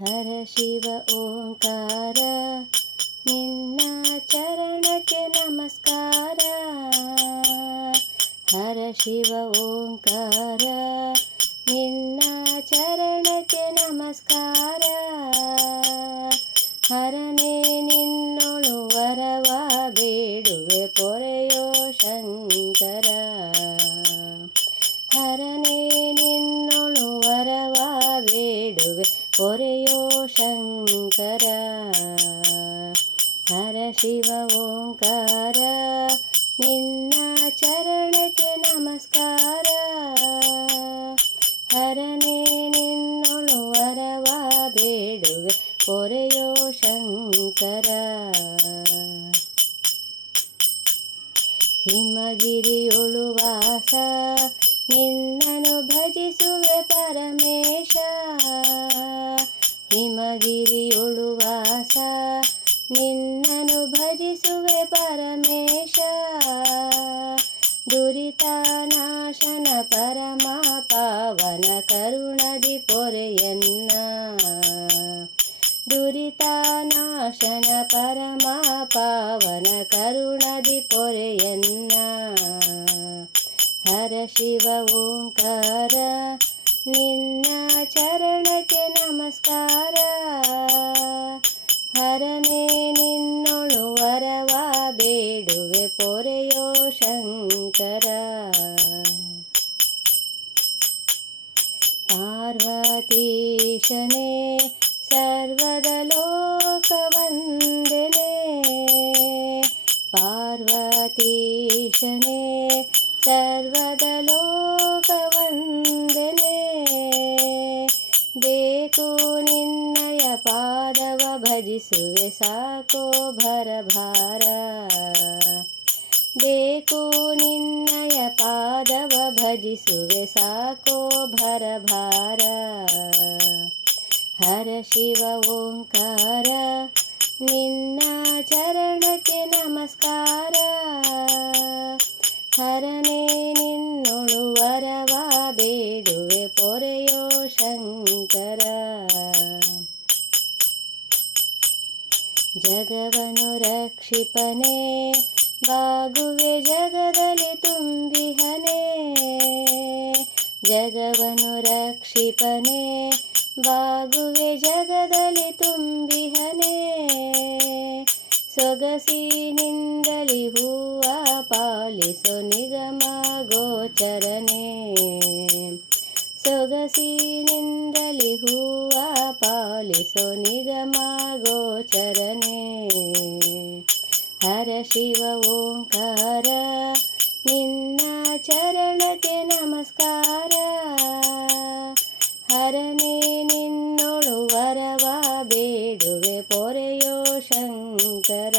ಹರ ಶಿವ ಓಂಕಾರ ನಿನ್ನ ಚರಣಕ್ಕೆ ನಮಸ್ಕಾರ. ಹರ ಶಿವ ಓಂಕಾರ ನಿನ್ನ ಚರಣಕ್ಕೆ ನಮಸ್ಕಾರ. ಹರನೇ ನಿನ್ನೊಳು ವರವ ಬೇಡುವೆ ಪೊರೆಯೋ ಶಂಕರ. ಹರನೇ ನಿನ್ನೊಳು ವರವ ಬೇಡುವೆ ಪೊರೆಯೋ ಶಂಕರ. ಹರ ಶಿವ ಓಂಕಾರ ನಿನ್ನ ಚರಣಕ್ಕೆ ನಮಸ್ಕಾರ. ಹರನೇ ನಿನ್ನೊಳು ವರವ ಬೇಡುವೆ ಪೊರೆಯೋ ಶಂಕರ. ಹಿಮಗಿರಿಯೊಳು ವಾಸ ನಿನ್ನನು ಭಜಿಸುವೆ ಪರಮೇಶ. ಹಿಮಗಿರಿಯೊಳು ವಾಸ ನಿನ್ನನು ಭಜಿಸುವೆ ಪರಮೇಶ. ದುರಿತ ನಾಶನ ಪರಮ ಪಾವನ ಕರುಣದಿ ಪೊರೆಯನ್ನ. ದುರಿತ ನಾಶನ ಪರಮ ಪಾವನ ಕರುಣದಿ ಪೊರೆಯನ್ನ. ಹರ ಶಿವ ಓಂಕಾರ ನಿನ್ನ ಚರಣಕ್ಕೆ ನಮಸ್ಕಾರ. ಹರನೇ ನಿನ್ನೊಳು ವರವ ಬೇಡುವೆ ಪೊರೆಯೋ ಶಂಕರ. ಪಾರ್ವತೀಶನೇ ಸರ್ವದ ಲೋಕವಂದನೆ. ಪಾರ್ವತೀಶನೇ ಸರ್ವದ ಲೋಕವಂದನೆ. ಬೇಕು ನಿನ್ನಯ ಪಾದವ ಭಜಿಸುವೆ ಸಾಕೋ ಭರಭಾರ. ಬೇಕು ನಿನ್ನಯ ಪಾದವ ಭಜಿಸುವೆ ಸಾಕೋ ಭರಭಾರ. ಹರ ಶಿವ ಓಂಕಾರ ನಿನ್ನ ಚರಣಕ್ಕೆ ನಮಸ್ಕಾರ. ಹರನೇ ನಿನ್ನೊಳು ವರವ ಬೇಡುವೆ ಪೊರೆಯೋ ಶಂಕರ. ಜಗವನು ರಕ್ಷಿಪನೆ ಬಾಗುವೆ ಜಗದಲ್ಲಿ ತುಂಬಿಹನೆ. ಜಗವನು ರಕ್ಷಿಪನೆ ಬಾಗುವೆ ಜಗದಲ್ಲಿ ತುಂಬಿಹನೆ. ಸೊಗಸಿನಿಂದಲಿ ಹೂವ ಪಾಲಿಸೋ ನಿಗಮ ಗೋಚರನೆ. ಸೊಗಸಿನಿಂದಲಿ ಹೂವ ಪಾಲಿಸೋ ನಿಗಮ ಗೋಚರನೆ. ಹರ ಶಿವ ಓಂಕಾರ ನಿನ್ನ ಚರಣಕ್ಕೆ ನಮಸ್ಕಾರ. ಹರನೇ ನಿನ್ನೊಳು ವರವ ಬೇಡುವೆ ಪೊರೆಯೋ ಶಂಕರ.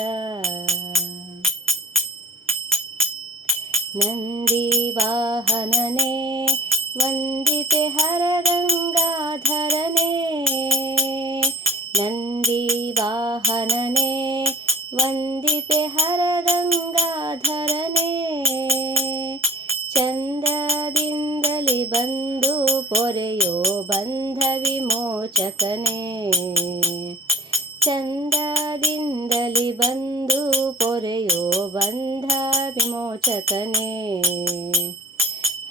ನಂದಿ ವಾಹನನೇ ವಂದಿಪೆ ಹರ ಗಂಗಾಧರನೇ. ನಂದಿ ವಾಹನನೇ ವಂದಿಪೆ ಹರ ಗಂಗಾಧರನೇ. ಚಂದದಿಂದಲಿ ಬಂದು ಪೊರೆಯೋ ಬಂಧ ವಿಮೋಚಕನೇ. ಚಂದದಿಂದಲಿ ಬಂದು ಪೊರೆಯೋ ಬಂಧ ವಿಮೋಚಕನೇ.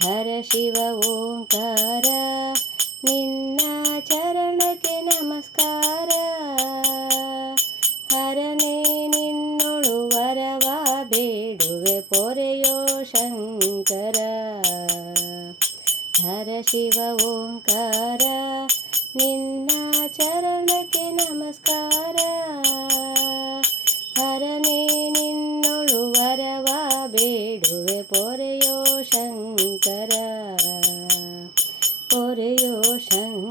ಹರ ಶಿವ ಓಂಕಾರ ನಿನ್ನ ಚರಣಕ್ಕೆ ನಮಸ್ಕಾರ. ಹರನೇ ನಿನ್ನೊಳು ವರವ ಬೇಡುವೆ ಪೊರೆಯೋ ಶಂಕರ. ಹರ ಶಿವ ಓಂಕಾರ ನಿನ್ನ ಚರಣಕ್ಕೆ ನಮಸ್ಕಾರ. ಹರನೇ ನಿನ್ನೊಳು ವರವ ಬೇಡುವೆ ಪೊರೆಯೋ ಶಂಕರ. ಪೊರೆಯೋ ಶಂಕರ.